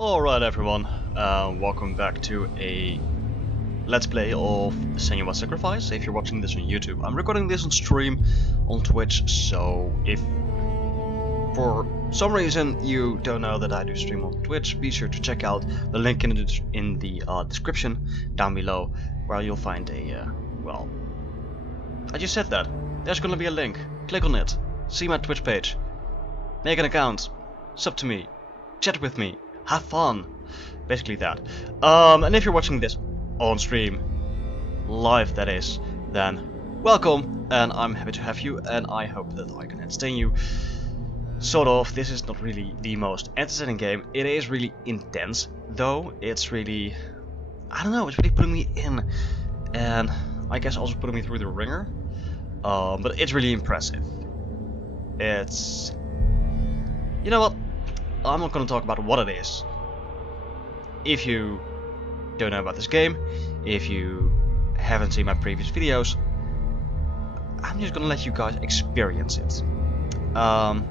Alright everyone, welcome back to a Let's Play of Senua Sacrifice. If you're watching this on YouTube, I'm recording this on stream on Twitch, so if for some reason you don't know that I do stream on Twitch, be sure to check out the link in the description down below, where you'll find a, well, I just said that. There's gonna be a link. Click on it. See my Twitch page. Make an account. Sub to me. Chat with me. Have fun. Basically that. And if you're watching this on stream, live that is, then welcome, and I'm happy to have you, and I hope that I can entertain you. Sort of. This is not really the most entertaining game. It is really intense, though. It's really, I don't know, it's really putting me in, and I guess also putting me through the ringer. But it's really impressive. It's, you know what? I'm not going to talk about what it is. If you don't know about this game, if you haven't seen my previous videos, I'm just going to let you guys experience it. One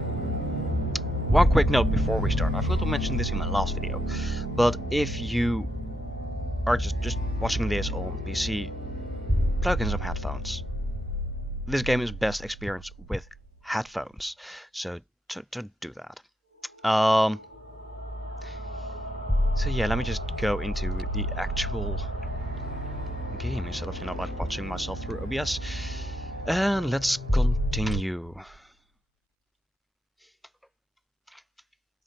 quick note before we start. I forgot to mention this in my last video, but if you are just watching this on PC, plug in some headphones. This game is best experienced with headphones, so to do that. So yeah, let me just go into the actual game instead of, you know, like watching myself through OBS. And let's continue.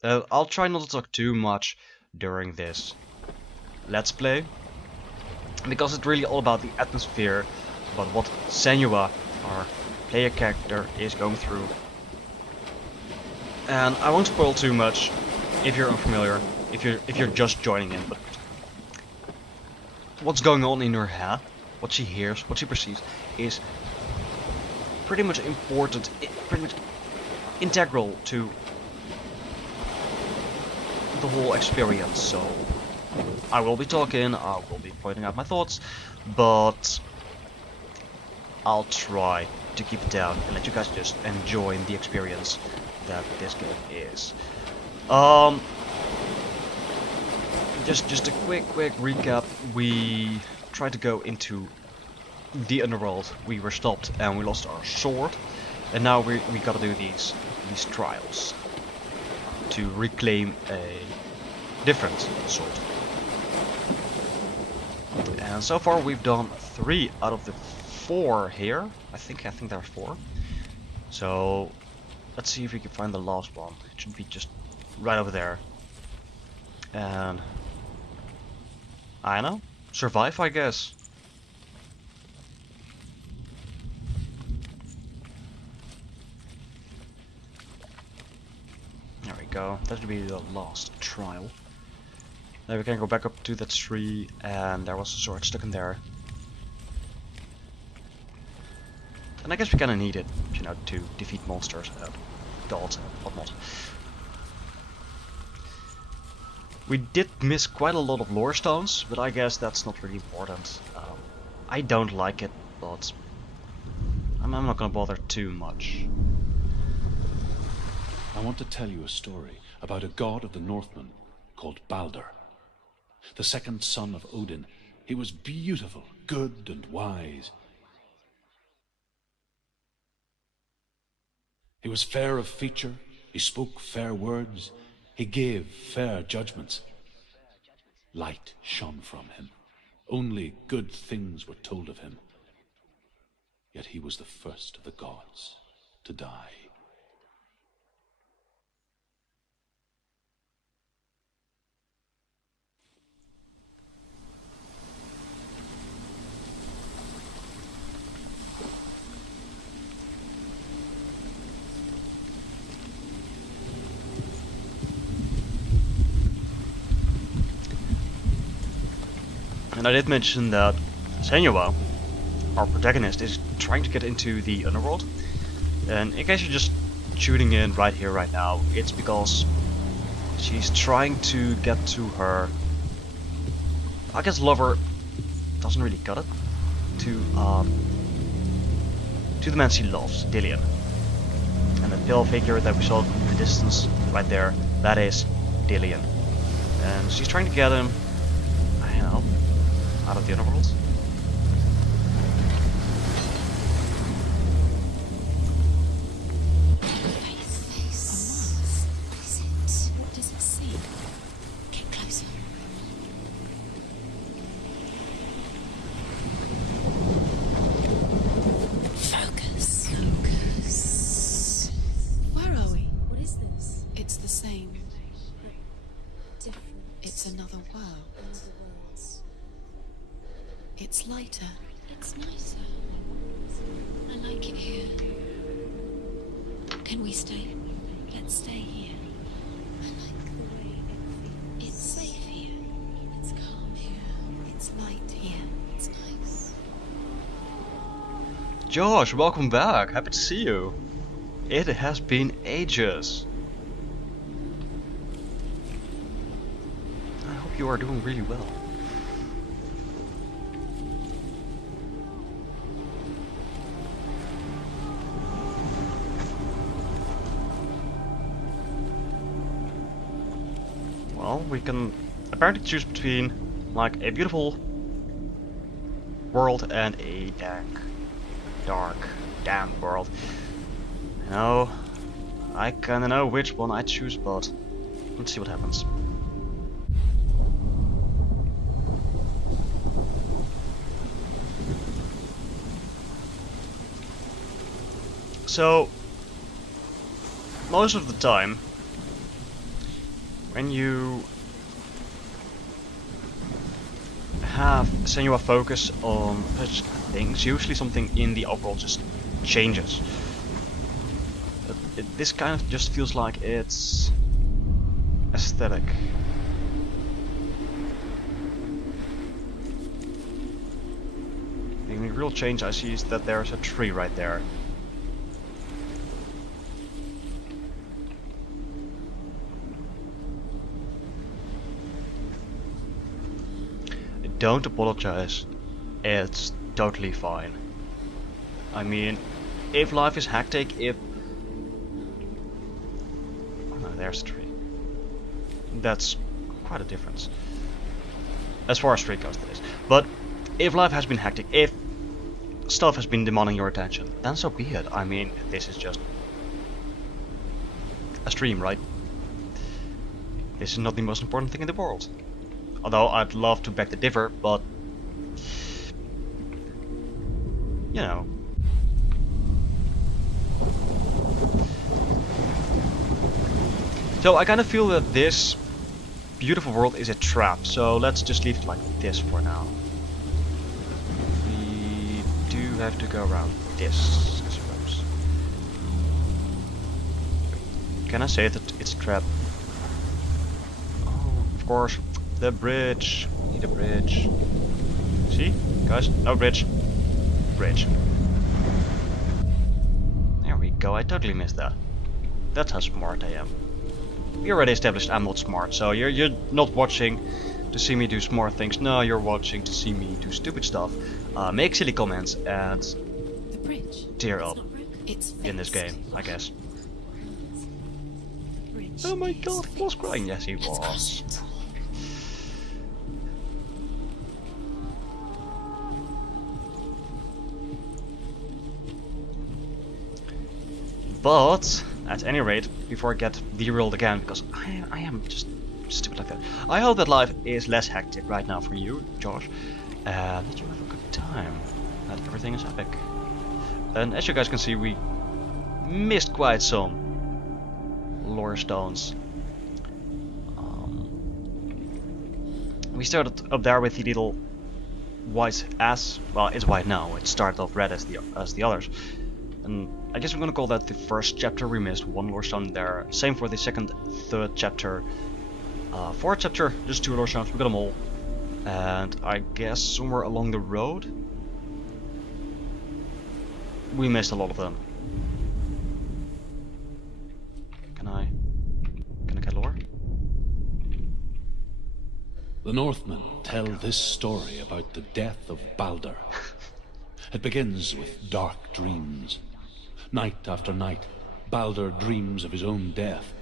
I'll try not to talk too much during this Let's Play, because it's really all about the atmosphere, about what Senua, our player character, is going through. And I won't spoil too much if you're unfamiliar, if you're just joining in, but what's going on in her head, what she hears, what she perceives, is pretty much important, pretty much integral to the whole experience. So I will be talking, I will be pointing out my thoughts, but I'll try to keep it down and let you guys just enjoy the experience that this game is. Just a quick recap. We tried to go into the underworld. We were stopped and we lost our sword, and now we gotta do these trials to reclaim a different sword. And so far we've done 3 out of the 4 here. I think there are 4. So let's see if we can find the last one. It should be just right over there. And I don't know, survive, I guess. There we go. That should be the last trial. Now we can go back up to that tree, and there was a sword stuck in there. And I guess we kinda need it, you know, to defeat monsters, gods and whatnot. We did miss quite a lot of lore stones, but I guess that's not really important. I don't like it, but I'm not gonna bother too much. I want to tell you a story about a god of the Northmen called Balder. The second son of Odin. He was beautiful, good and wise. He was fair of feature, he spoke fair words, he gave fair judgments. Light shone from him. Only good things were told of him. Yet he was the first of the gods to die. And I did mention that Senua, our protagonist, is trying to get into the underworld. And in case you're just tuning in right here, right now, it's because she's trying to get to her, I guess, lover doesn't really cut it, to the man she loves, DeLuit. And the pale figure that we saw in the distance right there, that is DeLuit. And she's trying to get him, I don't know, out of the underworld. What does it see? Get closer. Focus. Where are we? What is this? It's the same. Different. It's another world. Another world. It's lighter. It's nicer. I like it here. Can we stay? Let's stay here. I like the way it feels. It's safe here. It's calm here. It's light here. It's nice. Josh, welcome back. Happy to see you. It has been ages. I hope you are doing really well. Well, we can apparently choose between like a beautiful world and a dark, damp world. You know, I kinda know which one I choose, but let's see what happens. So, most of the time, when you have Senua focus on such things, usually something in the overworld just changes. But this kind of just feels like it's aesthetic. The only real change I see is that there's a tree right there. Don't apologize, it's totally fine. I mean, if life is hectic, if... Oh no, there's a tree. That's quite a difference. As far as tree goes, that is. But if life has been hectic, if stuff has been demanding your attention, then so be it. I mean, this is just a stream, right? This is not the most important thing in the world. Although I'd love to beg to differ, but you know. So I kind of feel that this beautiful world is a trap, so let's just leave it like this for now. We do have to go around this, I suppose. Can I say that it's a trap? Oh, of course. The bridge. Need a bridge. See? Guys, no bridge. Bridge. There we go, I totally missed that. That's how smart I am. We already established I'm not smart, so you're not watching to see me do smart things. No, you're watching to see me do stupid stuff. Make silly comments and The bridge. tear up It's in this fixed. game, I guess. The bridge Oh my is god, he was fixed. crying. Yes, he Let's was. cross it. But, at any rate, before I get derailed again, because I am just stupid like that, I hope that life is less hectic right now for you, Josh, and that you have a good time, that everything is epic. And as you guys can see, we missed quite some lore stones. We started up there with the little white ass. Well, it's white now. It started off red as the others. And I guess I'm gonna call that the first chapter. We missed one lore stone there. Same for the second, third chapter. Fourth chapter, just 2 lore stones. We got them all. And I guess somewhere along the road, we missed a lot of them. Can I get lore? The Northmen tell this story about the death of Balder. It begins with dark dreams. Night after night, Balder dreams of his own death,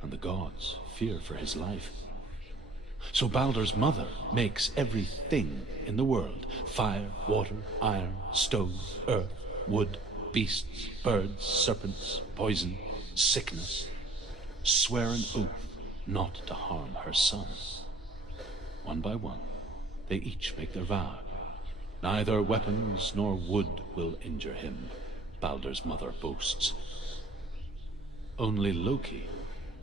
and the gods fear for his life. So Baldur's mother makes everything in the world: fire, water, iron, stone, earth, wood, beasts, birds, serpents, poison, sickness. Swear an oath not to harm her son. One by one, they each make their vow. Neither weapons nor wood will injure him, Baldur's mother boasts. Only Loki,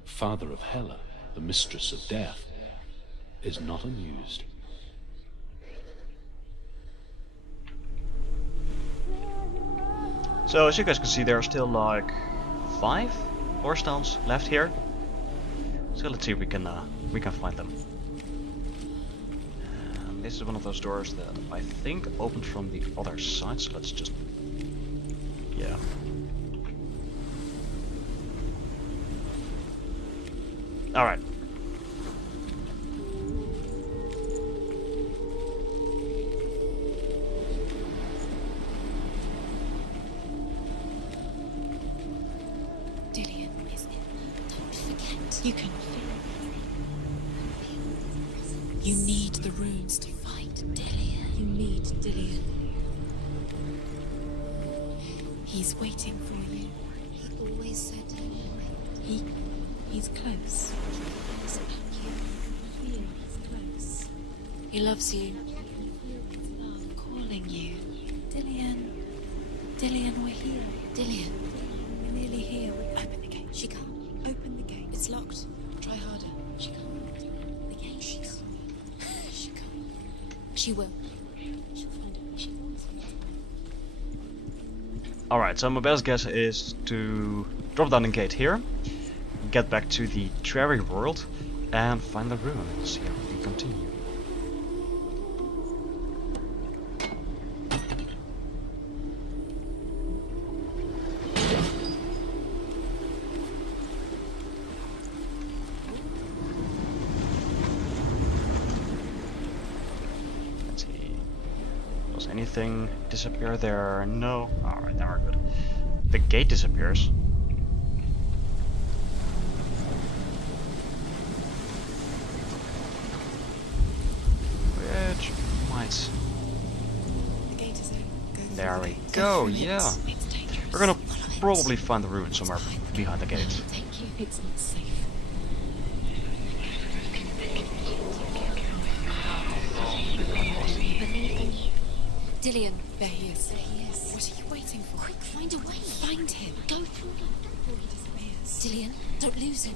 father of Hela, the mistress of death, is not amused. So as you guys can see, there are still like 5 Horror Stones left here. So let's see if we can find them. And this is one of those doors that I think opened from the other side. So let's just, yeah. All right. You can feel it. You need the runes to fight Dillion. You need Dillion. He's waiting for you. He always said he would. He's close. He's close. He loves you. Love calling you. Dillion. Dillion, we're here. Dillion. We're nearly here. Open the gate. She can't. Open the gate. It's locked. Try harder. She can't. The gate. She can't. She can't. She will. She'll find it. She wants it. Alright, so my best guess is to drop down the gate here, get back to the Dreary world, and find the rune and see how we can continue. Anything disappear there? No. Alright, now we're good. The gate disappears. Which might... The gate is open. There we go, yeah. We're gonna probably find the rune somewhere behind the gate. Thank you. It's not safe. Dillion, there he is. There he is. What are you waiting for? Quick, find a way. Find him. Go through before he disappears. Dillion, don't lose him.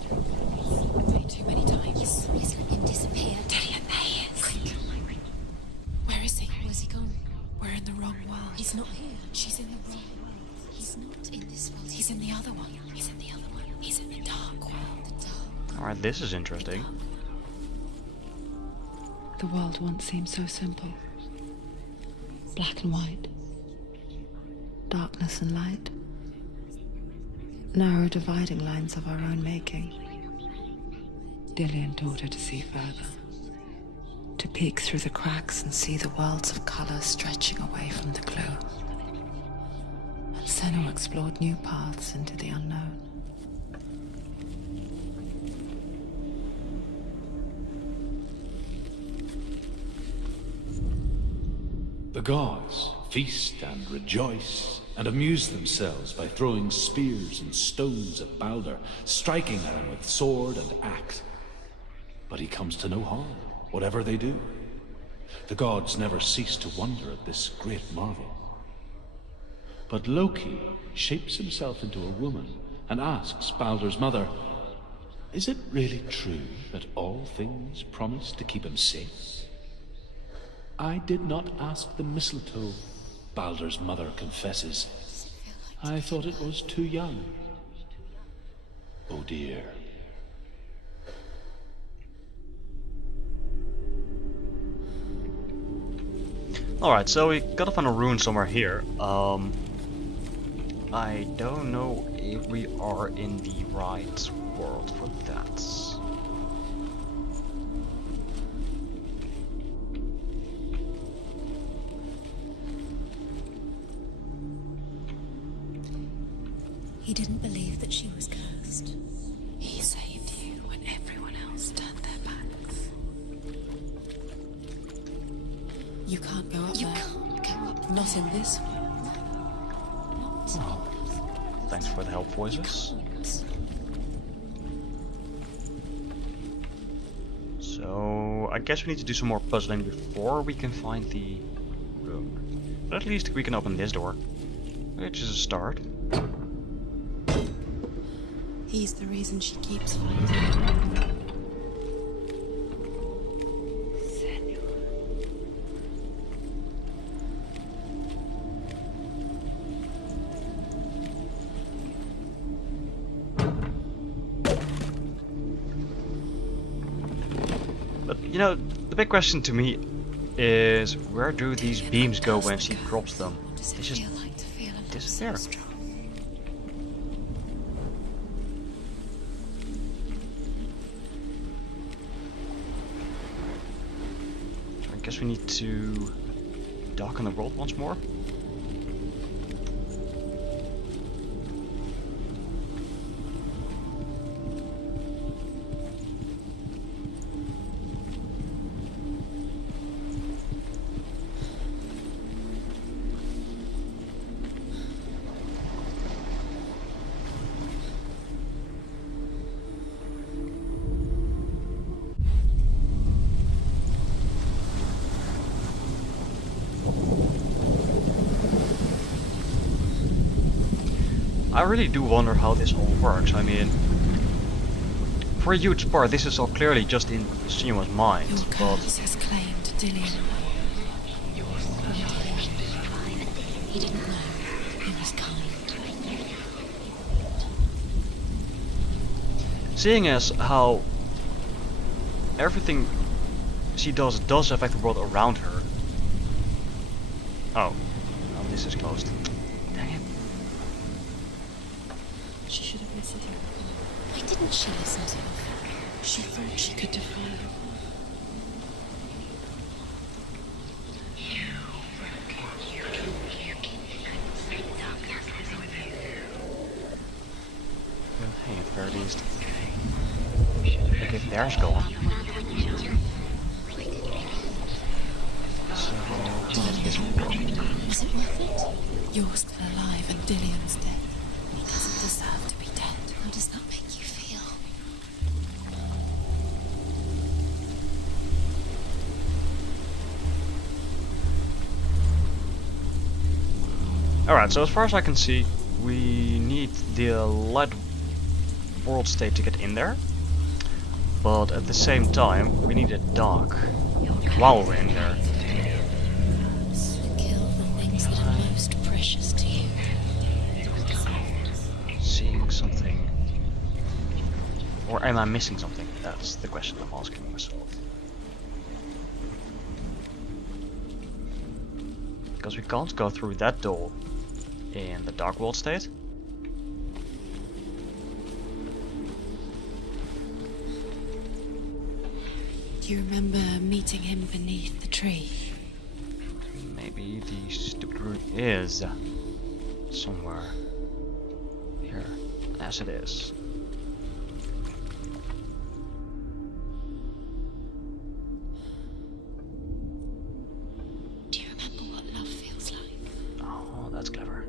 Way too many times. Yes, please let him disappear. Dillion, there he is. Quick. Where is he? Where's he gone? We're in the wrong world. He's not here. She's in the wrong world. He's not in this world. He's in the other one. He's in the other one. He's in the dark world. The dark. Alright, this is interesting. The world once seemed so simple. Black and white. Darkness and light. Narrow dividing lines of our own making. Dillion taught her to see further. To peek through the cracks and see the worlds of color stretching away from the gloom. And Senua explored new paths into the unknown. The gods feast and rejoice and amuse themselves by throwing spears and stones at Baldur, striking at him with sword and axe. But he comes to no harm, whatever they do. The gods never cease to wonder at this great marvel. But Loki shapes himself into a woman and asks Baldur's mother, "Is it really true that all things promise to keep him safe?" "I did not ask the mistletoe," Baldur's mother confesses. "I thought it was too young." Oh dear. Alright, so we gotta find a rune somewhere here. I don't know if we are in the right world for that. He didn't believe that she was cursed. He saved you when everyone else turned their backs. You can't go up there. You can't go up. Not in this one. Oh, thanks for the help, voices. So I guess we need to do some more puzzling before we can find the room. But at least we can open this door, which is a start. He's the reason she keeps fighting. But you know, the big question to me is, where do these beams go when she drops them? They just disappear. I guess we need to darken the world once more. I really do wonder how this all works. I mean, for a huge part, this is all clearly just in Senua's mind, Your but curse has claimed Dillion. He didn't know. He was kind. seeing as how everything she does affect the world around her. Oh, well, this is closed. Dang it. She should have listened to him. Why didn't she listen to him? She thought she could defy him. Hang at the very least. Okay, there's going. So, what is this for? Is it worth it? You're still alive and Dillion's dead. He doesn't deserve to be dead. How does that make you feel? Alright, so as far as I can see, we need the light world state to get in there. But at the same time, we need it dark while we're in there. Kill the things that are most precious to you. Seeing something. Or am I missing something? That's the question I'm asking myself. Because we can't go through that door in the dark world state. Do you remember meeting him beneath the tree? Maybe the stupid room is somewhere here, as it is. Do you remember what love feels like? Oh, that's clever.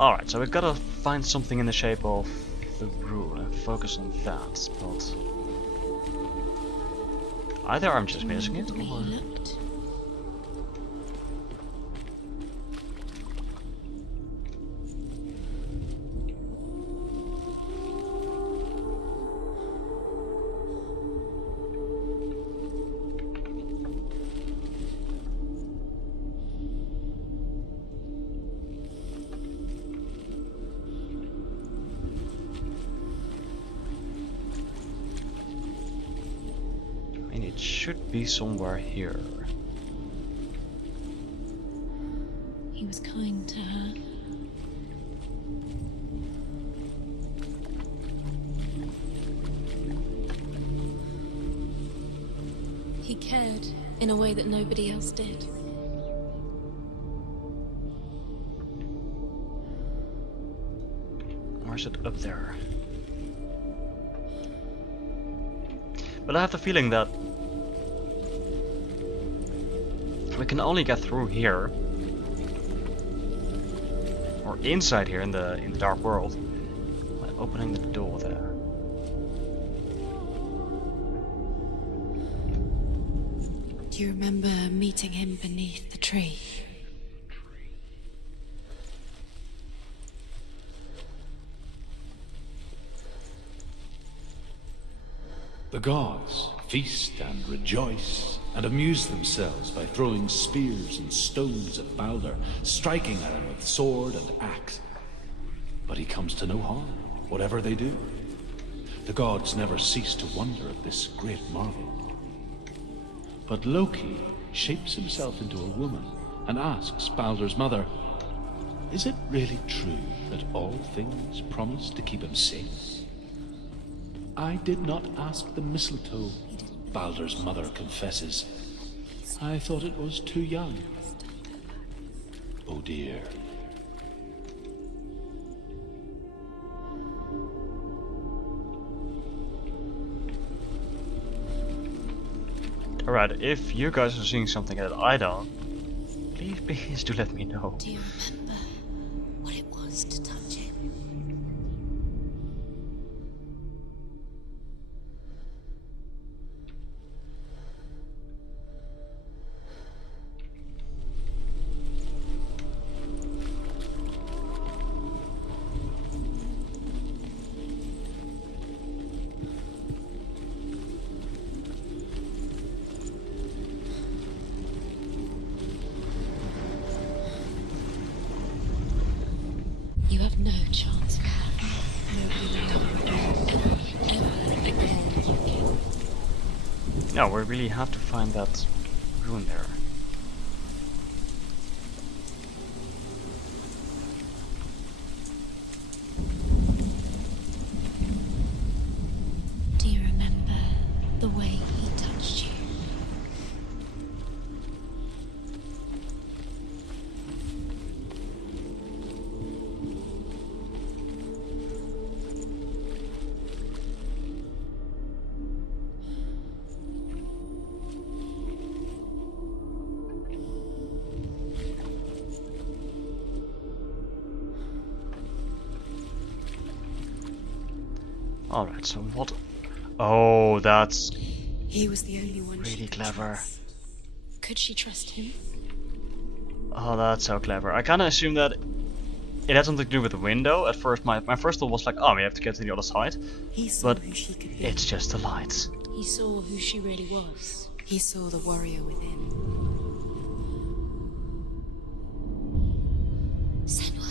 Alright, so we've got to find something in the shape of the rule and focus on that, but either I'm just missing it, The way or... he looked. I mean, it should be somewhere here. He was kind to her. cared in a way that nobody else did. Or is it up there? But I have the feeling that we can only get through here, or inside here in the dark world, by opening the door there. Do you remember meeting him beneath the tree? The gods feast and rejoice and amuse themselves by throwing spears and stones at Baldur, striking at him with sword and axe. But he comes to no harm, whatever they do. The gods never cease to wonder at this great marvel. But Loki shapes himself into a woman and asks Baldur's mother, is it really true that all things promise to keep him safe? I did not ask the mistletoe, Baldur's mother confesses. I thought it was too young. Oh dear. Alright, if you guys are seeing something that I don't, please do let me know. Do you remember what it was to touch him? You have no chance, Val. Nobody ever again. No, we really have to find that ruin there. Do you remember the way he touched you? Alright, so what? Oh, that's He was the only one she really could clever. trust. Could she trust him? Oh, that's so clever. I kinda assumed that it had something to do with the window. At first, my first thought was like, oh, we have to get to the other side. He saw But who she could be. it's just the lights. He saw who she really was. He saw the warrior within. Senua,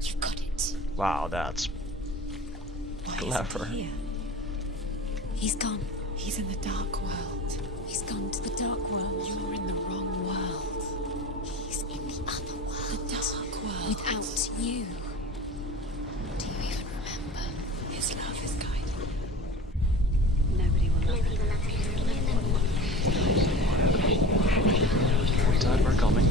you've got it. Wow, that's Why clever. isn't he here? He's gone. He's in the dark world. He's gone to the dark world. You're in the wrong world. He's in the other world. The dark world. Without you. Do you even remember? His love is guiding. Nobody will love him. Dad, we're coming.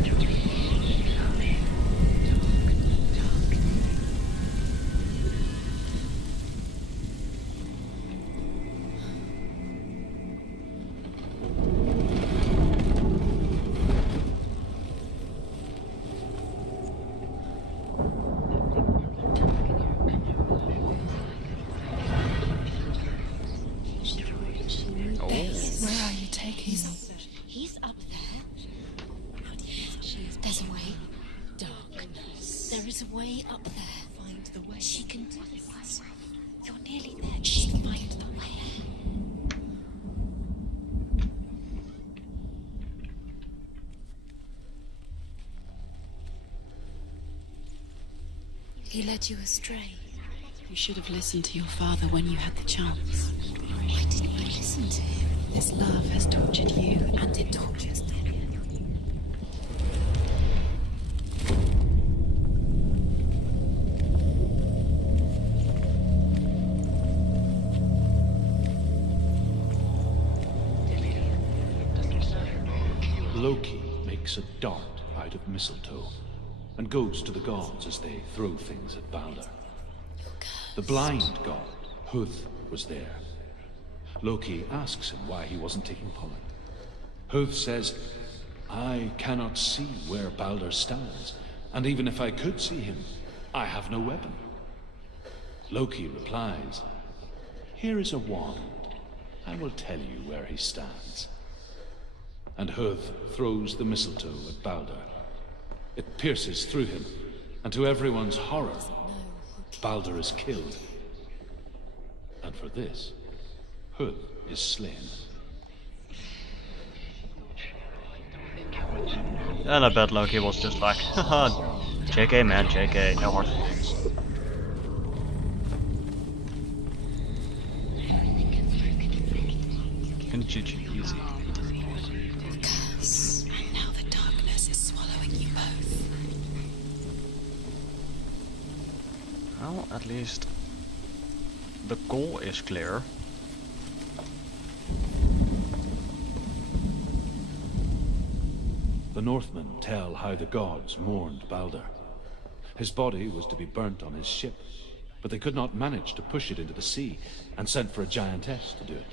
Where are you taking him? He's up there. How do you There's a way. Darkness. There is a way up there. Find the way. She can tell us. You're nearly there. She can find the way. He led you astray. You should have listened to your father when you had the chance. Why didn't you listen to him? This love has tortured you, and it tortures them. makes a dart out of mistletoe and goes to the gods as they throw things at Balder. The blind god, Huth, was there. Loki asks him why he wasn't taking pollen. Huth says, "I cannot see where Balder stands, and even if I could see him, I have no weapon." Loki replies, "Here is a wand. I will tell you where he stands." And Huth throws the mistletoe at Balder. It pierces through him, and to everyone's horror, Balder is killed. And for this, Huth is slain. And I bet Loki was just like, haha, JK man, JK, no hard feelings. Easy. Curse. And now the darkness is swallowing you both. Well, at least the goal is clear. The Northmen tell how the gods mourned Balder. His body was to be burnt on his ship, but they could not manage to push it into the sea, and sent for a giantess to do it.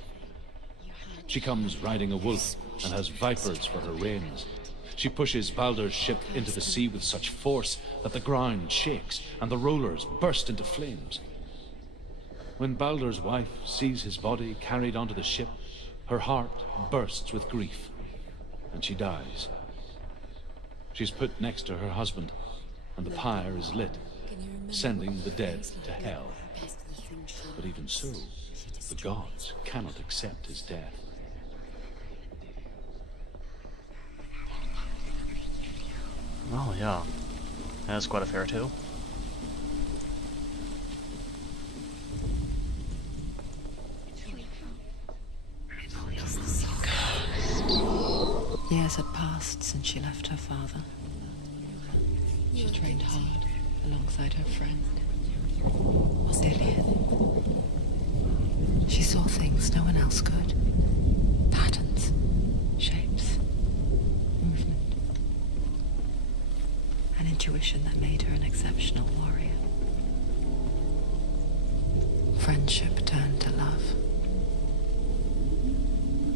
She comes riding a wolf and has vipers for her reins. She pushes Balder's ship into the sea with such force that the ground shakes and the rollers burst into flames. When Balder's wife sees his body carried onto the ship, her heart bursts with grief, and she dies. She's put next to her husband, and the pyre is lit, sending the dead to hell. But even so, the gods cannot accept his death. Oh yeah, that's quite a fairy tale. Years had passed since she left her father. She trained hard alongside her friend, DeLuit. She saw things no one else could. Patterns, shapes, movement. An intuition that made her an exceptional warrior. Friendship turned to love.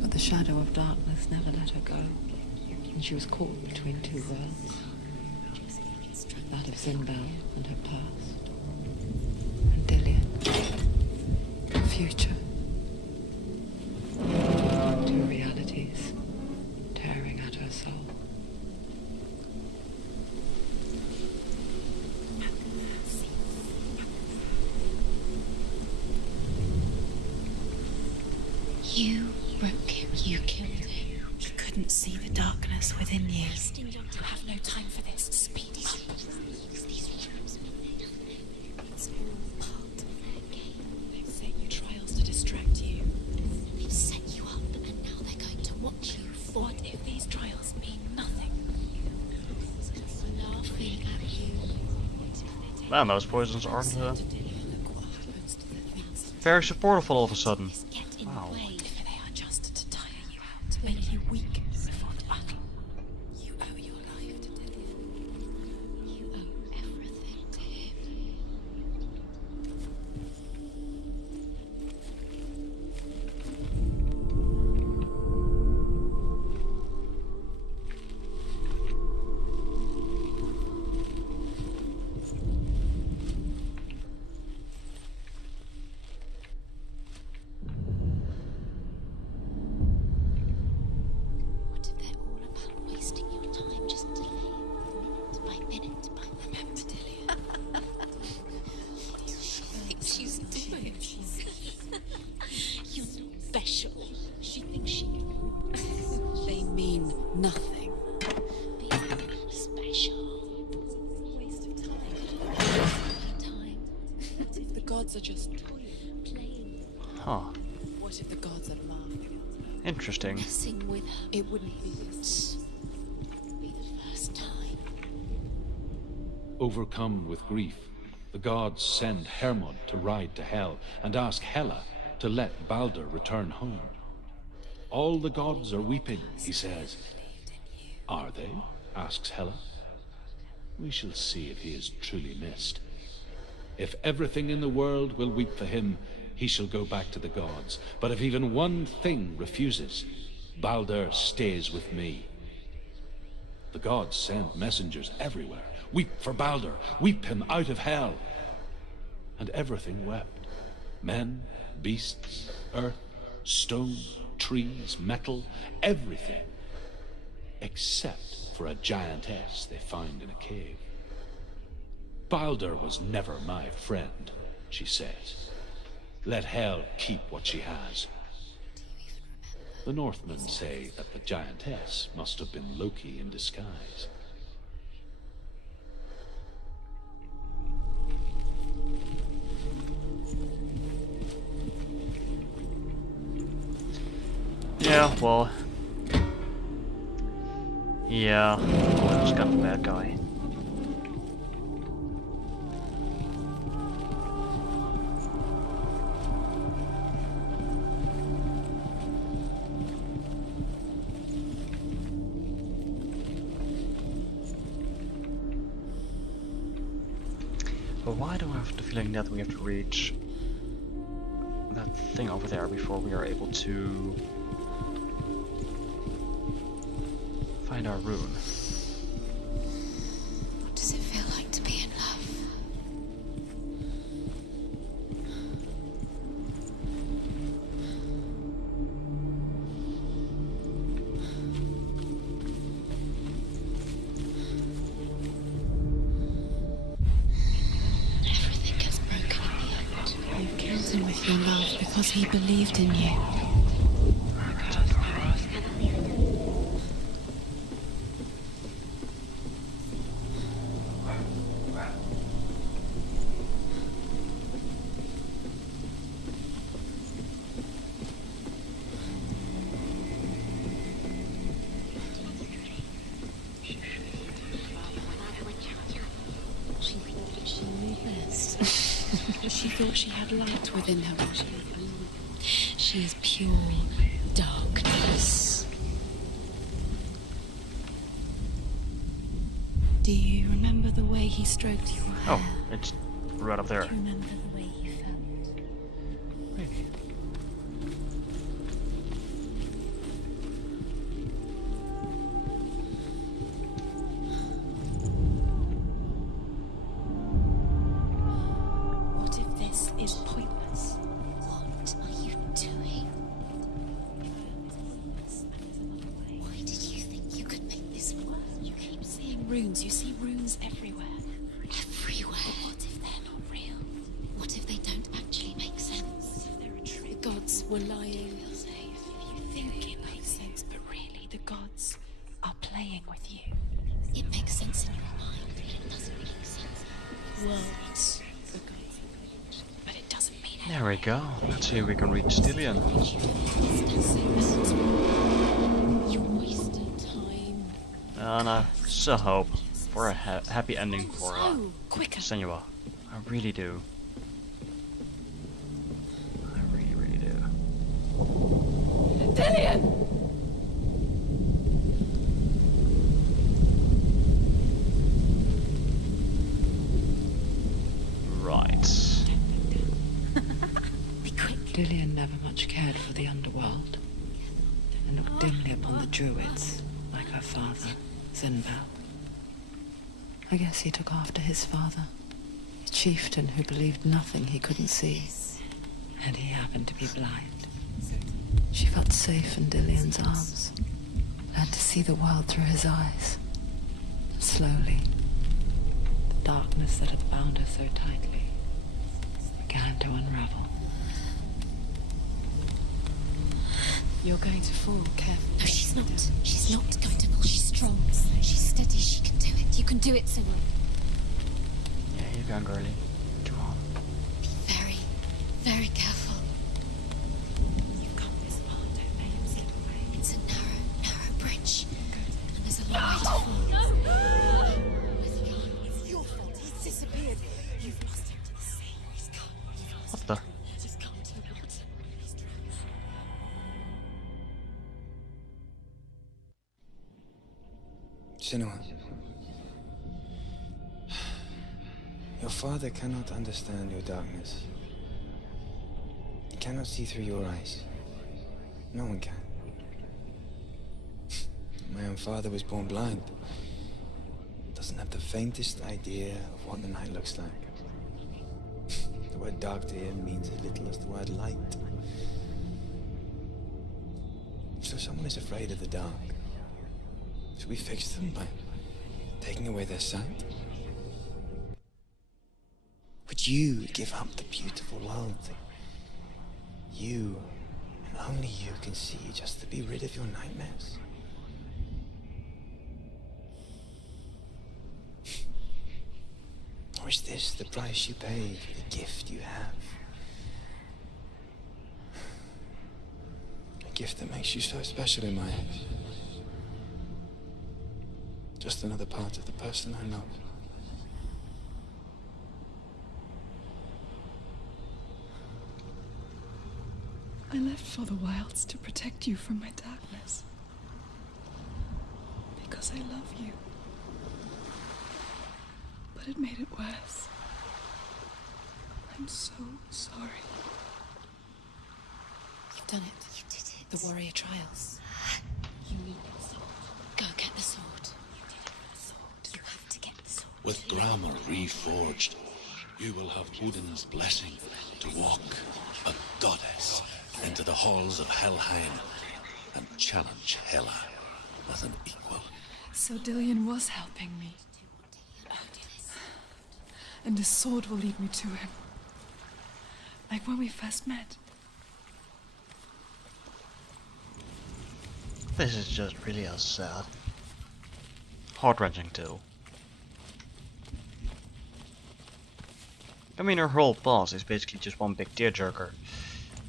But the shadow of darkness never let her go, and she was caught between two worlds. That of Zimbel and her past, and DeLuit, her future. Two realities tearing at her soul. You broke him. You killed him. You couldn't see the darkness within you. You have no time for this. Speed up. It's all part of their game. They've set you trials to distract you. They've set you up, and now they're going to watch you fall. What if these trials mean nothing? Laughing at you. Man, those poisons aren't very supportive all of a sudden. Wow. They are just to tire you out, to make you weak before the battle. You owe your life to Dillion. You owe everything to him. What if they're all about wasting your time just minute by minute by remember Dillion? She's doing. You're not special. She thinks she. They mean nothing. Being special. Waste of time. What if the gods are just playing? Huh. What if the gods are laughing? Interesting. Messing with her. It wouldn't be this. Be the first time. Overcome with grief, the gods send Hermod to ride to Hell and ask Hela to let Balder return home. All the gods are weeping, he says. Are they? asks Hela. We shall see if he is truly missed. If everything in the world will weep for him, he shall go back to the gods. But if even one thing refuses, Baldur stays with me. The gods send messengers everywhere. Weep for Baldur, weep him out of hell. And everything wept. Men, beasts, earth, stone, trees, metal, everything. Except for a giantess they found in a cave. Baldur was never my friend, she says. Let Hel keep what she has. The Northmen say that the giantess must have been Loki in disguise. Yeah, well... Yeah, I was kind of a bad guy. But why do I have the feeling that we have to reach that thing over there before we are able to find our rune? What does it feel like to be in love? Everything gets broken in the end. You killed him with your love because he believed in you. She knew best. She thought she had light within her. She is pure darkness. Do you remember the way he stroked your hair? Oh, it's right up there. Do you remember the way he felt? Maybe. What if this is pointless? What are you doing? Why did you think you could make this work? You keep seeing runes. You see runes everywhere. Everywhere? But what if they're not real? What if they don't actually make sense? What if they're a trick? The gods were lying. Feel safe. You think it makes sense, but really the gods are playing with you. It makes sense in your mind, but it doesn't make sense. Worlds. The gods. But it doesn't mean anything. There we go. Let's see if we can reach Dillion. You wasted time. And I so hope for a happy ending for So quicker. Senua. I really do. I really, really do. Dillion! Right. Be quick. Dillion never much cared for the underworld, and looked dimly upon the druids, like her father, Zinbal. I guess he took after his father, a chieftain who believed nothing he couldn't see, and he happened to be blind. She felt safe in Dillion's arms, learned to see the world through his eyes. Slowly, the darkness that had bound her so tightly began to unravel. You're going to fall, careful. No, she's not. She's not going to fall. She's strong. She's steady. She can do it. You can do it, Senua. Yeah, you can, girlie. Come on. Be very, very careful. You've come this far. Don't let him slip away. It's a narrow bridge. And there's a long way to fall. No! It's your fault. He's disappeared. You've lost him to the sea. He's gone. What the? Just come to the water. Senua. Your father cannot understand your darkness. He cannot see through your eyes. No one can. My own father was born blind. Doesn't have the faintest idea of what the night looks like. The word dark to him means as little as the word light. So someone is afraid of the dark. Should we fix them by taking away their sight? Would you give up the beautiful world that you, and only you, can see just to be rid of your nightmares? Or is this the price you paid for the gift you have? A gift that makes you so special in my eyes. Just another part of the person I love. I left for the wilds to protect you from my darkness. Because I love you. But it made it worse. I'm so sorry. You've done it. You did it. The warrior trials. You need the sword. Go get the sword. You did it for the sword. You have to get the sword. With grammar reforged, you will have Odin's blessing to walk a goddess into the halls of Helheim and challenge Hela as an equal. So Dillion was helping me. And the sword will lead me to him. Like when we first met. This is just really sad. Heart-wrenching too. I mean, her whole boss is basically just one big tearjerker.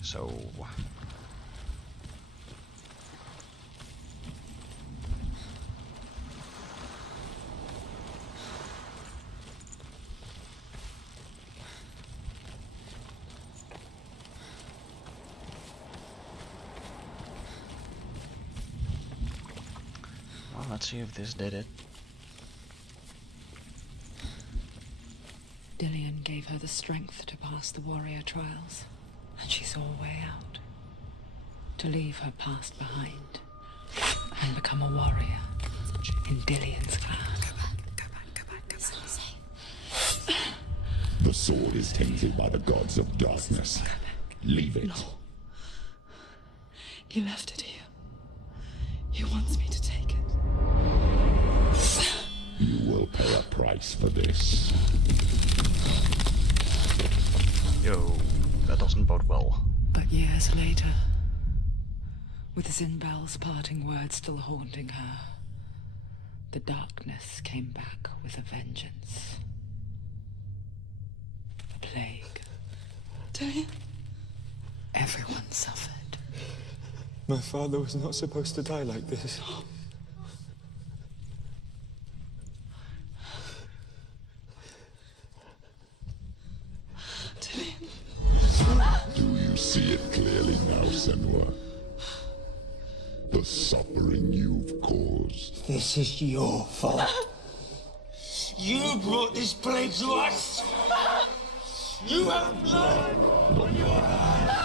So... well, let's see if this did it. Dillion gave her the strength to pass the warrior trials, and she saw a way out. To leave her past behind, and become a warrior in Dillion's clan. The sword is tainted by the gods of darkness. Leave it. No. He left it here. He wants me to take it. You will pay a price for this. Yo, that doesn't bode well. But years later, with Zinbel's parting words still haunting her, the darkness came back with a vengeance. A plague. Dillion? Everyone suffered. My father was not supposed to die like this. Do you see it clearly now, Senua? The suffering you've caused. This is your fault. You brought this plague to us! You have blood on your hands!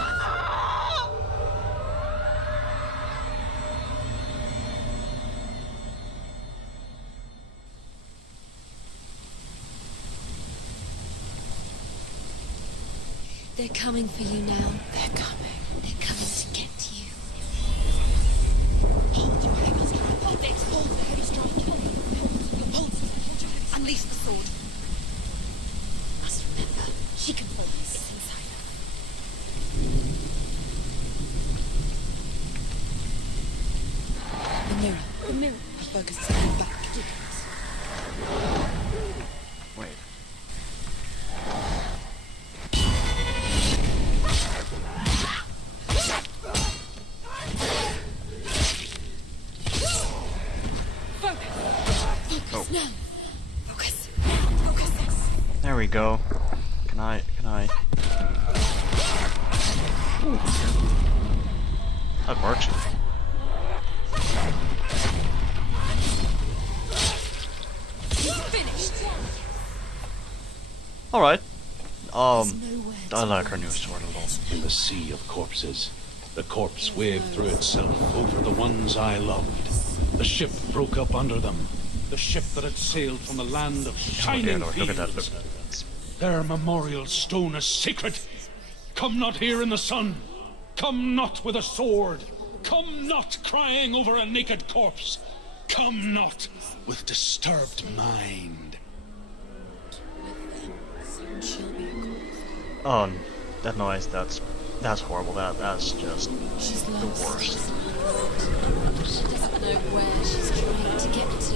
They're coming for you now. They're coming. They're coming to get you. Hold your heavy strike. Hold it. Hold the heavy strike. Hold it. Unleash the sword. Must remember, she can hold this. It's inside her. The mirror. The mirror. Her focus is coming back. Wait. No. Focus. Focus. There we go. Can I? That works. Alright. I like her new sword a lot. In the sea of corpses, the corpse waved through itself over the ones I loved. The ship broke up under them. The ship that had sailed from the land of shining Lord, fields. look at that. Their memorial stone is sacred. Come not here in the sun. Come not with a sword. Come not crying over a naked corpse. Come not with disturbed mind. Oh, that noise, that's horrible. That's just She's the lost. worst. She doesn't know where she's trying to get to.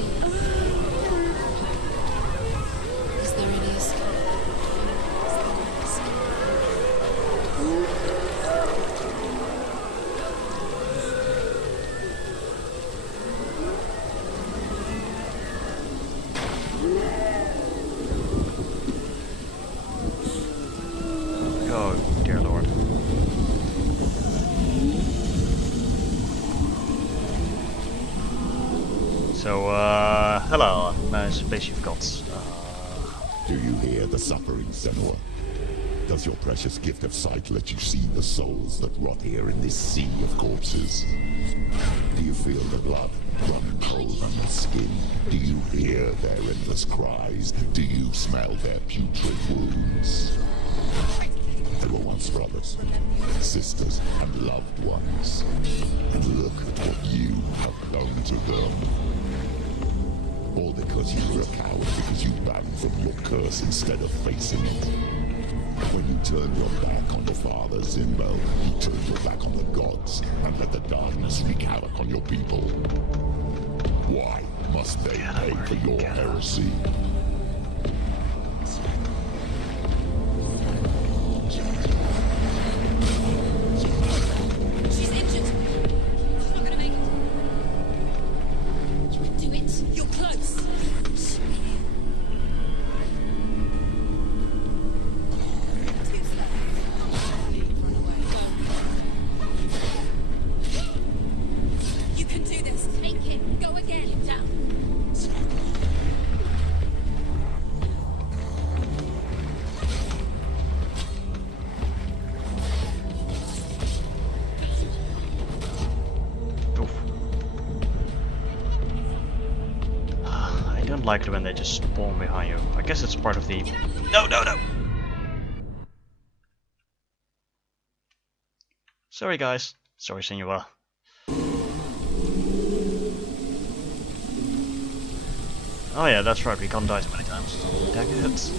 Is there any escape? Oh, dear Lord. So, hello, nice base you've got. Do you hear the suffering, Senua? Does your precious gift of sight let you see the souls that rot here in this sea of corpses? Do you feel the blood run cold on your skin? Do you hear their endless cries? Do you smell their putrid wounds? They were once brothers, sisters, and loved ones. And look at what you have done to them. All because you were a coward, because you ran from your curse instead of facing it. When you turned your back on your father, Zimbel, you turned your back on the gods, and let the darkness wreak havoc on your people. Why must they pay for your heresy? She's injured. She's not gonna make it. Do it. You're close. You can do this. Take it. Go again. Down. Oof. I don't like it when they just spawn behind you. I guess it's part of the... No, no, no! Sorry guys. Sorry, Senua. Oh yeah, that's right, we can't die so many times. Dang it.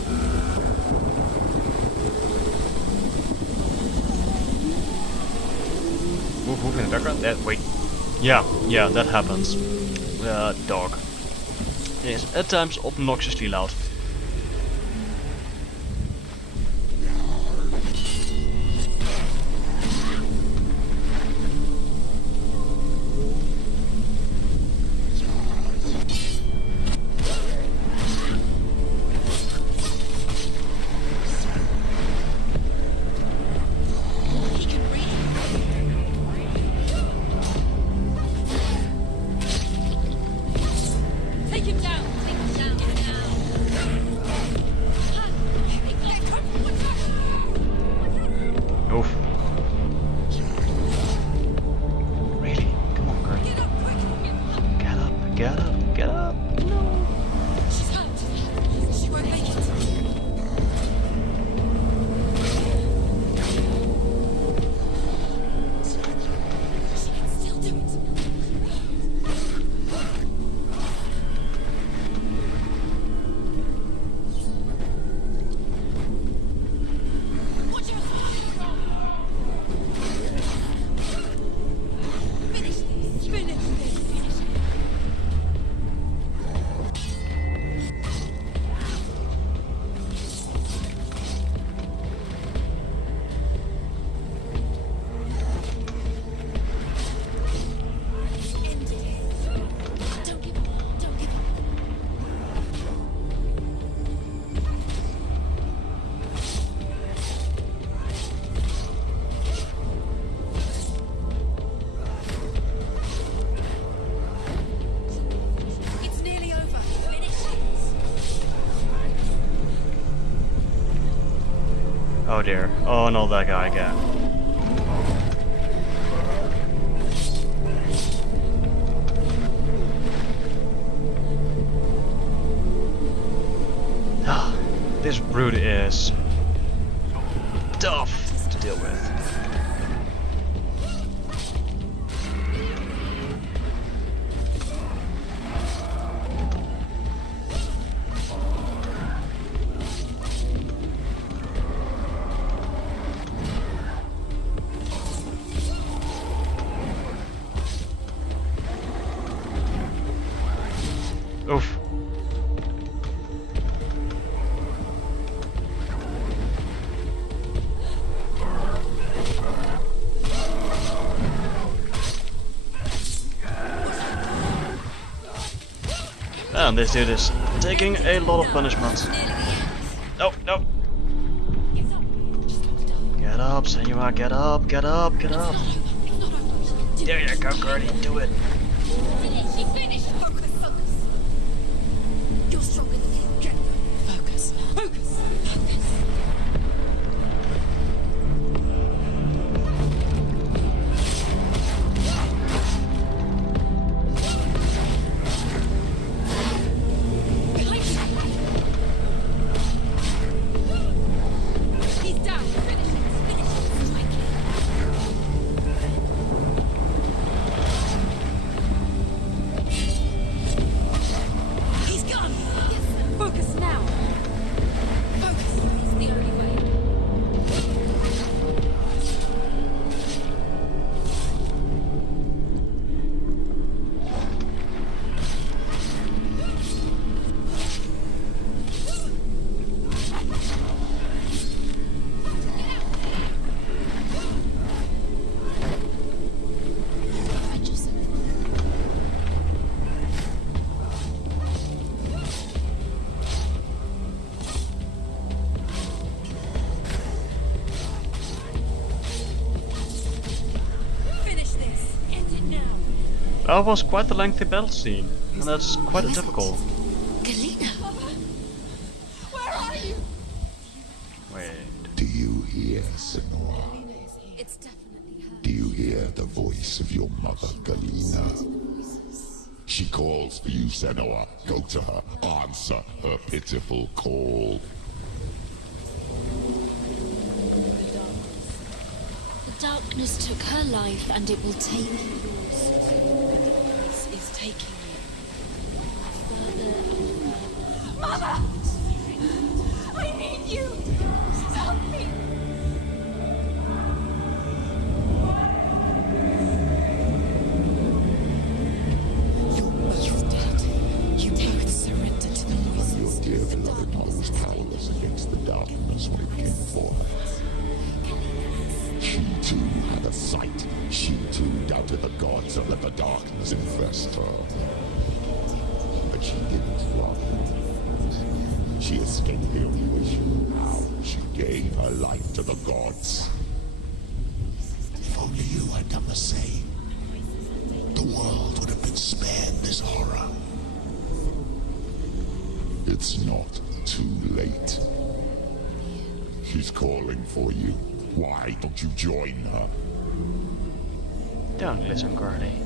Move in the background? Wait. Yeah, that happens. Dog. It is at times obnoxiously loud. He can breathe. Take him down. Take him down. Get him down. Oh dear. Oh, not that guy again. This brute is tough to deal with. Oof. And this dude is taking a lot of punishment. No, no. Get up, Senua, get up, get up, get up. There you go, Gertie, do it. Finish. Focus. You're stronger than him. Get focus. Focus. He's down. Finish it. Strike him. He's gone. Yes. Focus now. Focus is the only way. Finish this. End it now. That was quite a lengthy battle scene, and that's quite typical. Galena. Where are you? Wait. Do you hear, Senua? It's definitely her. Do you hear the voice of your mother, Galena? She calls for you, Senua. Go to her. Answer her pitiful call. The darkness took her life, and it will take yours. The darkness is taking you further and further. Mother! I need you! Stop me! You're both dead. You both surrendered to the Your voices. dear beloved mother was powerless against the darkness when it came for her. She too had a sight. She too doubted the gods and let the darkness infest her. But she didn't run. She escaped the only way she knew how. She gave her life to the gods. If only you had done the same, the world would have been spared this horror. It's not too late. She's calling for you. Why don't you join her? Don't listen, Gertie.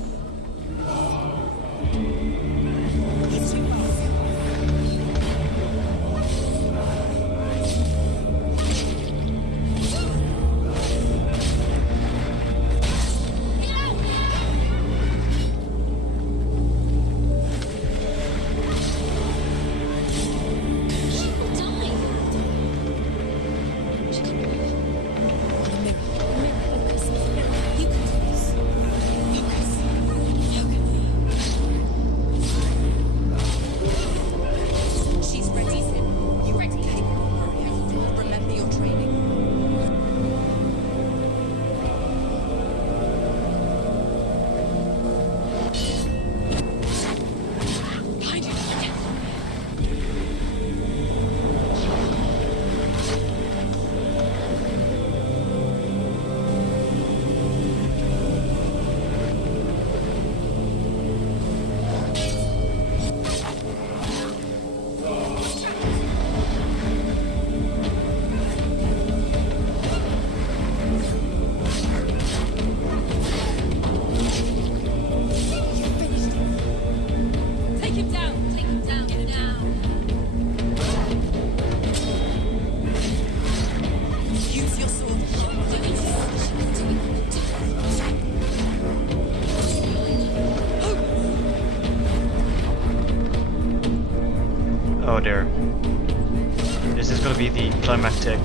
anticlimactic.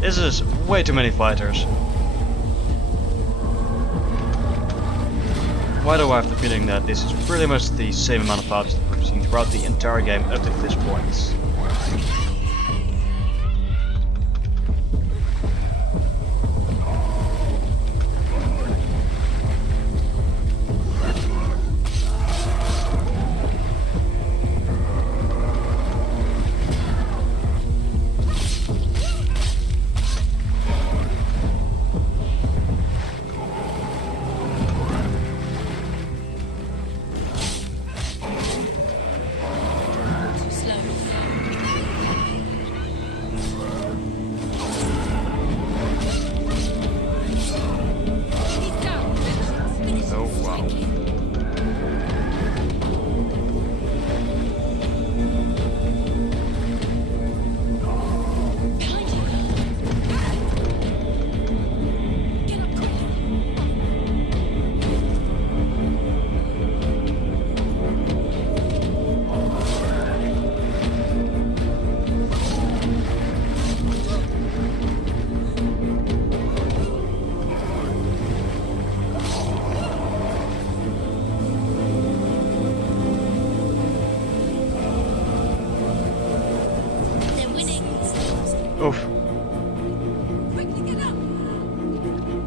This is way too many fighters. Why do I have the feeling that this is pretty much the same amount of fighters that we've seen throughout the entire game up to this point? Oof.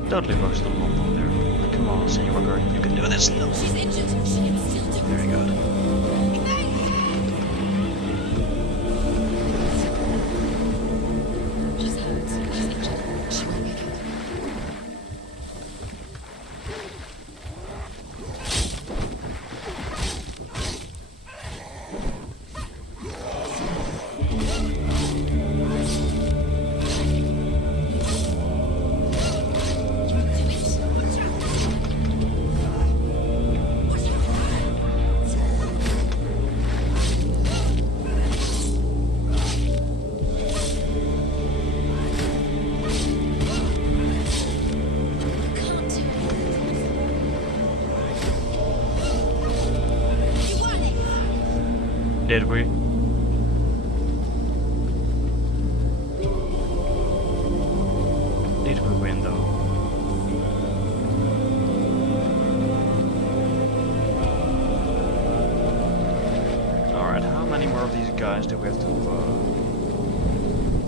Totally boxed them up on there. Come on, Senua girl, you can do this. No. She's injured. She can still do it. Very good. She's hurt. She's injured. She won't make it. Did we? Did we win though? Alright, how many more of these guys do we have to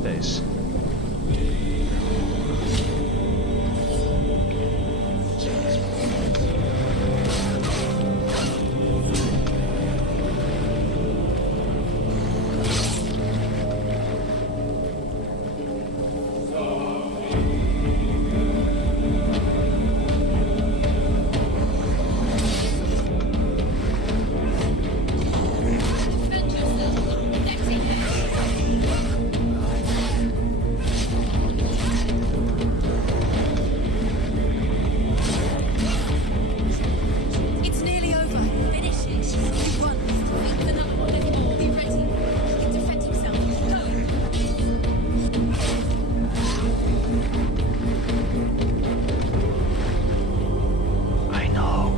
face? It's nearly over. Finish it. He won. Defeat another one. Let's all be ready. He can defend himself. I know.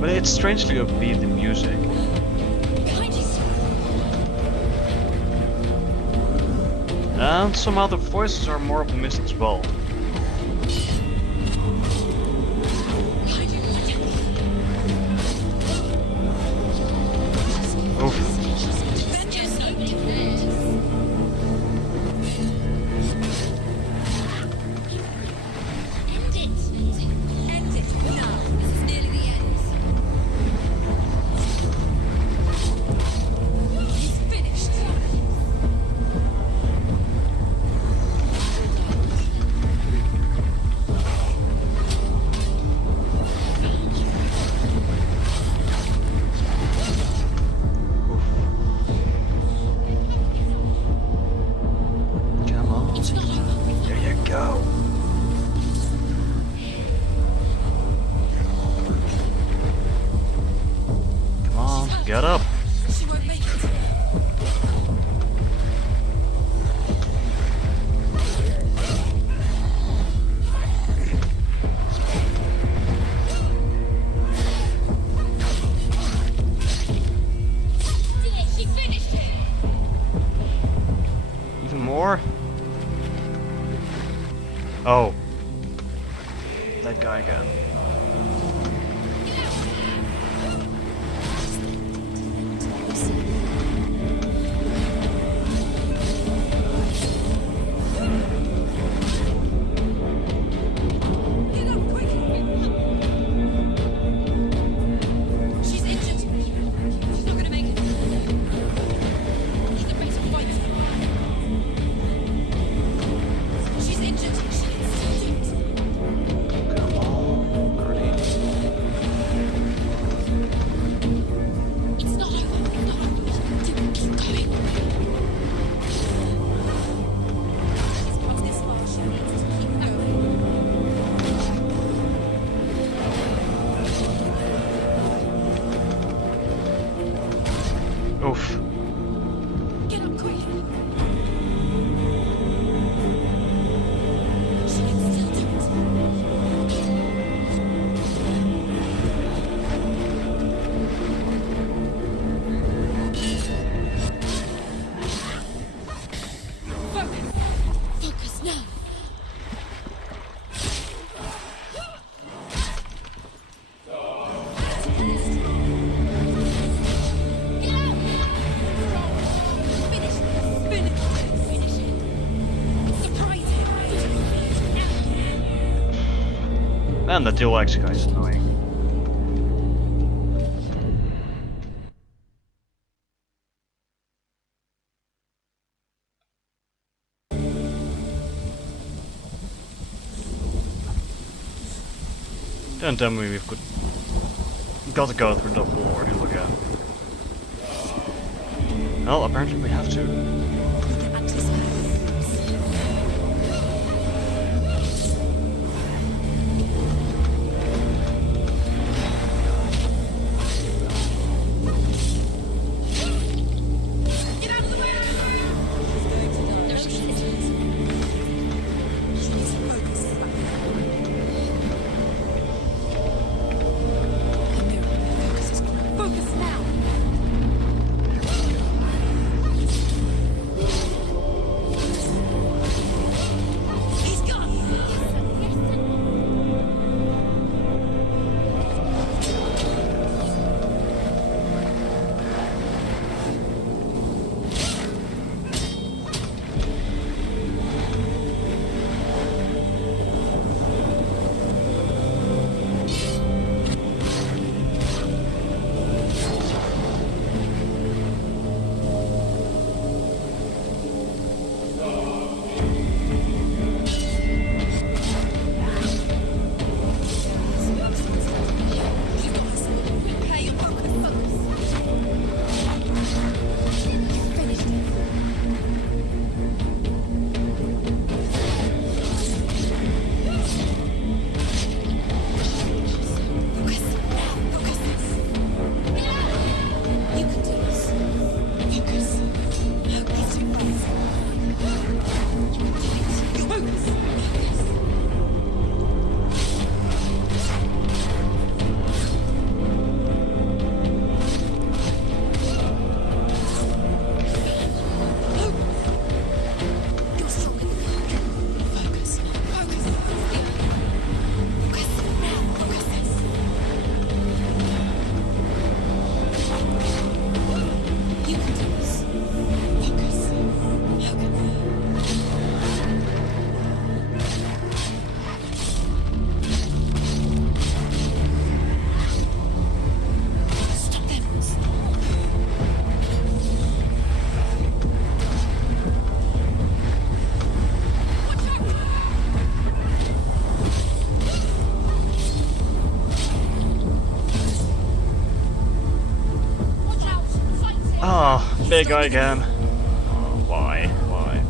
But it's strangely upbeat, the music. Behind you. And somehow the voices are more optimistic as well. Behind you. Oof. Yes, nobody cares. End it. End it. Now. This is Oof. Get up quick! She can still do it. Focus! Focus now! Man, the DeLuit guy is annoying. Don't tell me we've got to go through the whole ordeal again. Well, apparently we have to. Focus now! Big guy again. Oh, why? Why?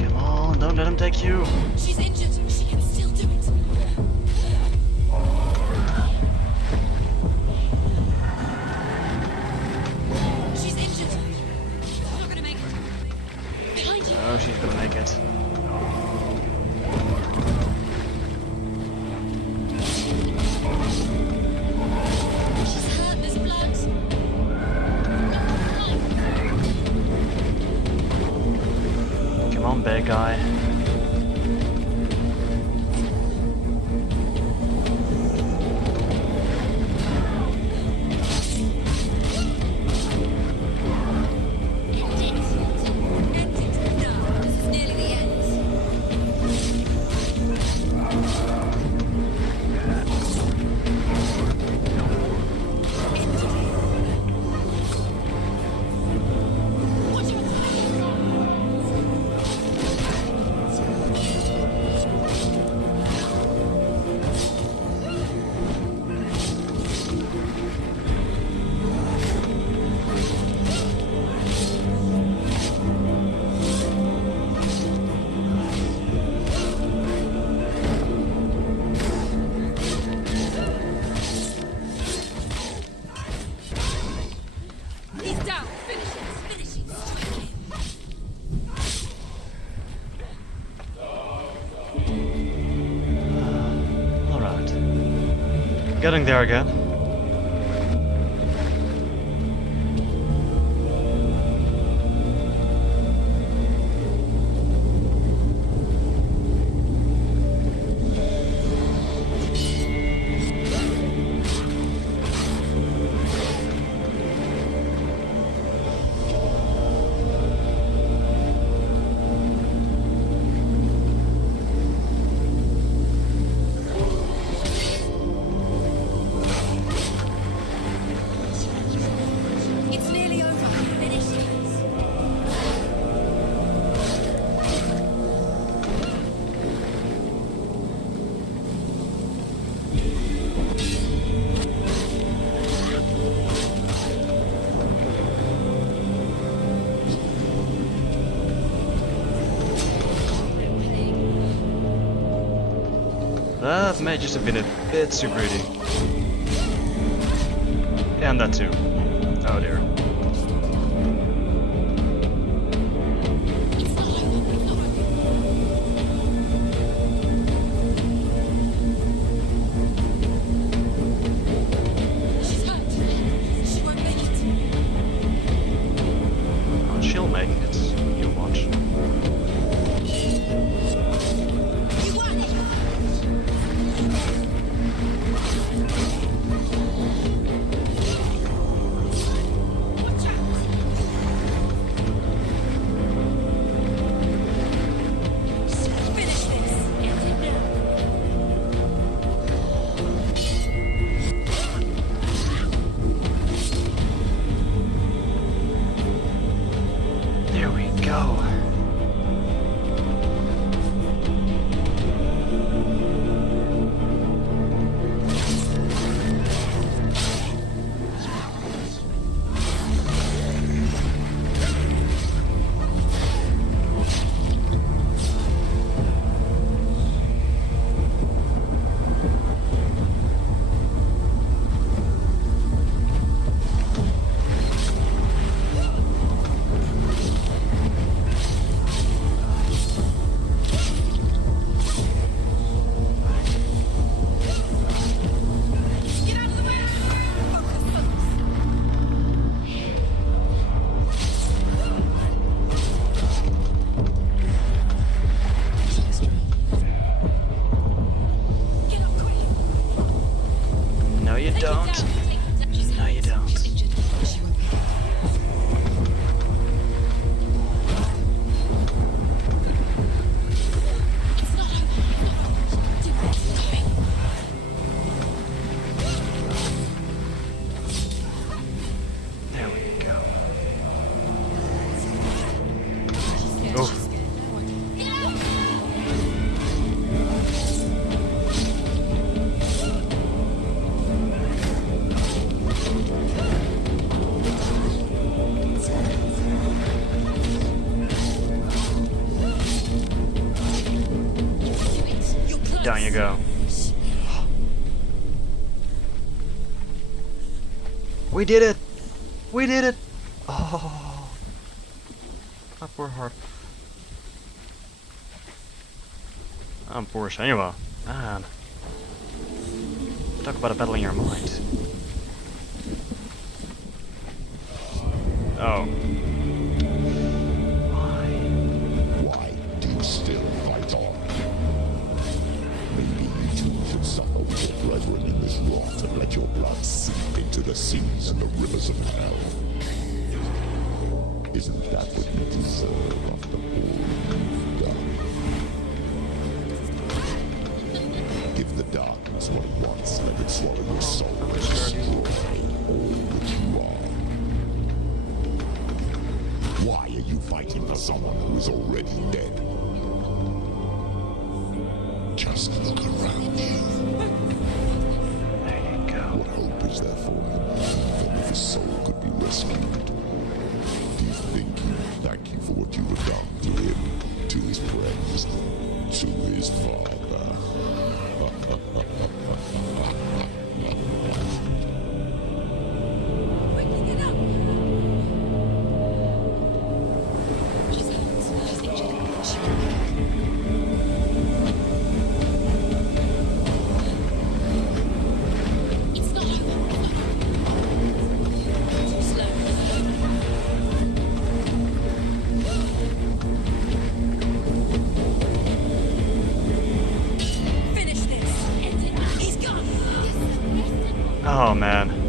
Come on, don't let him take you. She's injured. She can still do it. She's injured. She's not gonna make it. Behind you. Oh, she's gonna make it. She's hurt. There's blood. Come on, big guy. Getting there again. It's nearly over. Finish it. That may just have been a bit too greedy. And that too. Oh dear. She's hurt. She won't make it. Oh, she'll make it. You watch. You won it. Watch out. Finish this. End it now. There we go. Get out of the way. Get up quick. No, you Take it don't. down. She's No, you hurt. don't. She's injured. She won't make it. It's not over. Do it. There we go. Scared. Oh. She's scared. I won't. You're close. Down you go. We did it! We did it! Oh, my poor heart. Oh, poor Senua. Man. Talk about a battle in your mind. Oh. Why? Why do you still fight on? Maybe you too should suffer with your brethren in this rot and let your blood seep into the seas and the rivers of hell. Isn't that what you deserve after all you've done? Give the darkness what it wants, let it swallow your soul and destroy all that you are. Why are you fighting for someone who is already dead? Just look around you. There you go. What hope is there for him, even if his soul could be rescued? Do you think he will thank you for what you have done to him, to his friends, to his father? Quickly get up. She's hurt. She's injured. She won't make it. Oh man.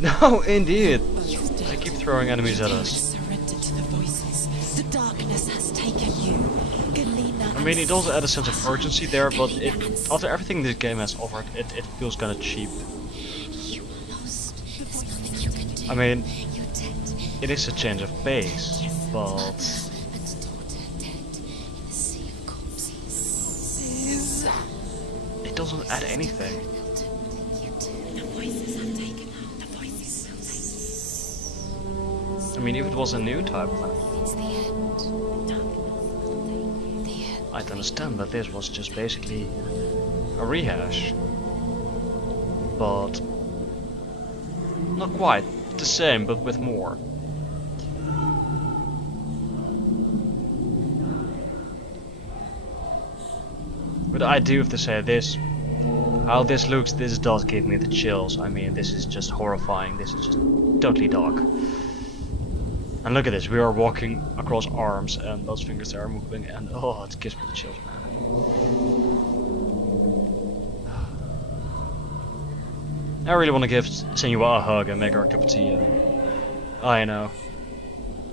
No, indeed. They keep throwing enemies at us. Surrendered to the voices. The darkness has taken you. Galena. I mean, it does add a sense of urgency there, but after everything this game has offered, it feels kind of cheap. You are lost. There's nothing you can do. I mean, You're dead. it is a change of pace, but And daughter dead in the sea of corpses. it doesn't add anything. The voices have taken her. The voices have taken her. I mean, if it was a new type of anime, It's the end. The end. I'd understand that this was just basically a rehash. But not quite the same, but with more. But I do have to say this, how this looks, this does give me the chills. I mean, this is just horrifying, this is just totally dark. And look at this, we are walking across arms and those fingers are moving and oh, it gives me the chills, man. I really want to give Senua a hug and make her a cup of tea. I know.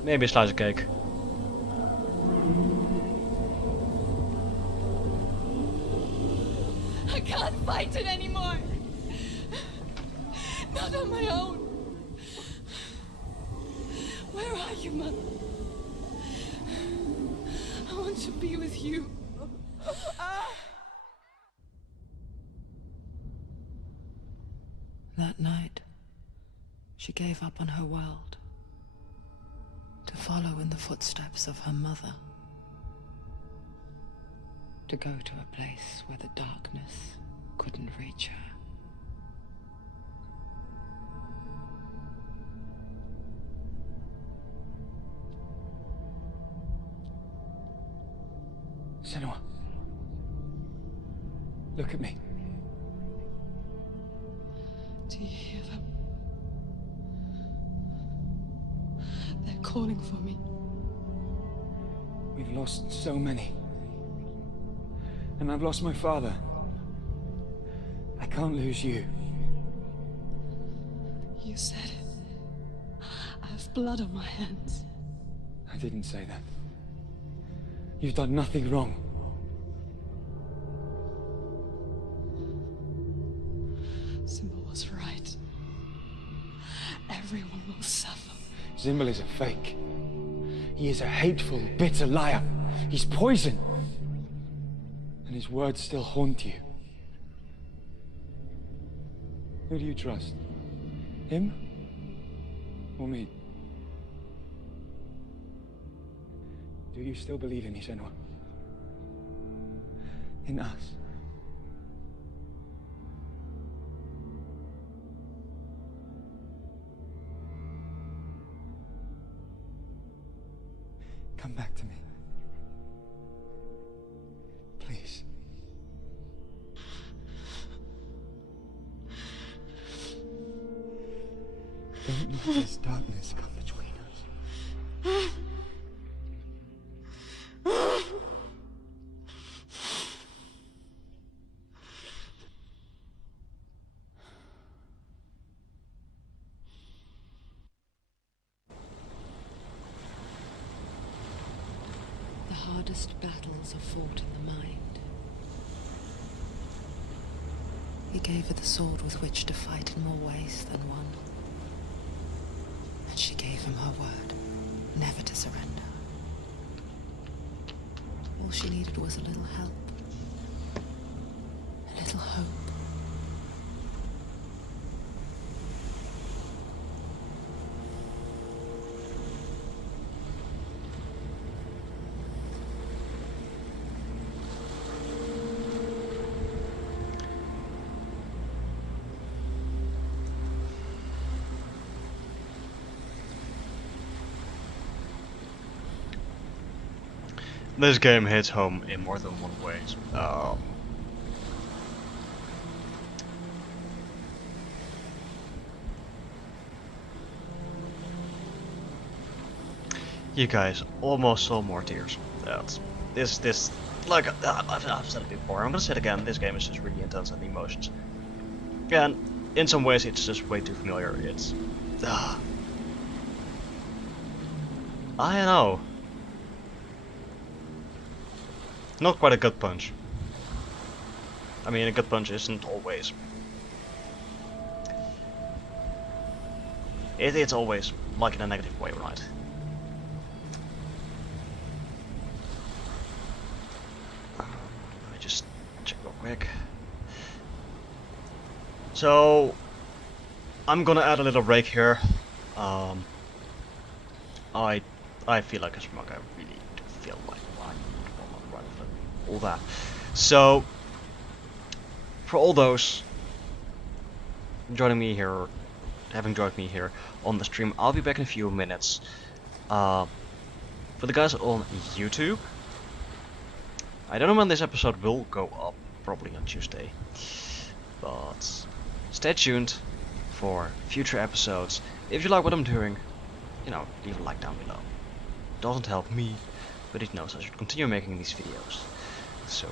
Maybe a slice of cake. I can't fight it anymore. Not on my own. Where are you, Mother? I want to be with you. That night, she gave up on her world to follow in the footsteps of her mother, to go to a place where the darkness couldn't reach her. Senua. Look at me. Do you hear them? They're calling for me. We've lost so many. And I've lost my father. I can't lose you. You said it. I have blood on my hands. I didn't say that. You've done nothing wrong. Symbol was right. Everyone will suffer. Zimbel is a fake. He is a hateful, bitter liar. He's poison. And his words still haunt you. Who do you trust? Him? Or me? Do you still believe in me, Senua? In us? Come back to me. Please. Don't let this darkness come between us. The hardest battles are fought in the mind. He gave her the sword with which to fight in more ways than one. And she gave him her word, never to surrender. All she needed was a little help. A little hope. This game hits home in more than one way. You guys almost saw more tears. That's this like I've said it before. I'm gonna say it again. This game is just really intense on the emotions. And in some ways, it's just way too familiar. It's I know. Not quite a gut punch. I mean, a gut punch isn't always. It's always like in a negative way, right? Let me just check real quick. So I'm gonna add a little break here. I feel like a schmuck. I really do feel like all that. So for all those joining me here, having joined me here on the stream, I'll be back in a few minutes. For the guys on YouTube, I don't know when this episode will go up, probably on Tuesday, but stay tuned for future episodes. If you like what I'm doing, you know, leave a like down below. Doesn't help me, but it knows I should continue making these videos. So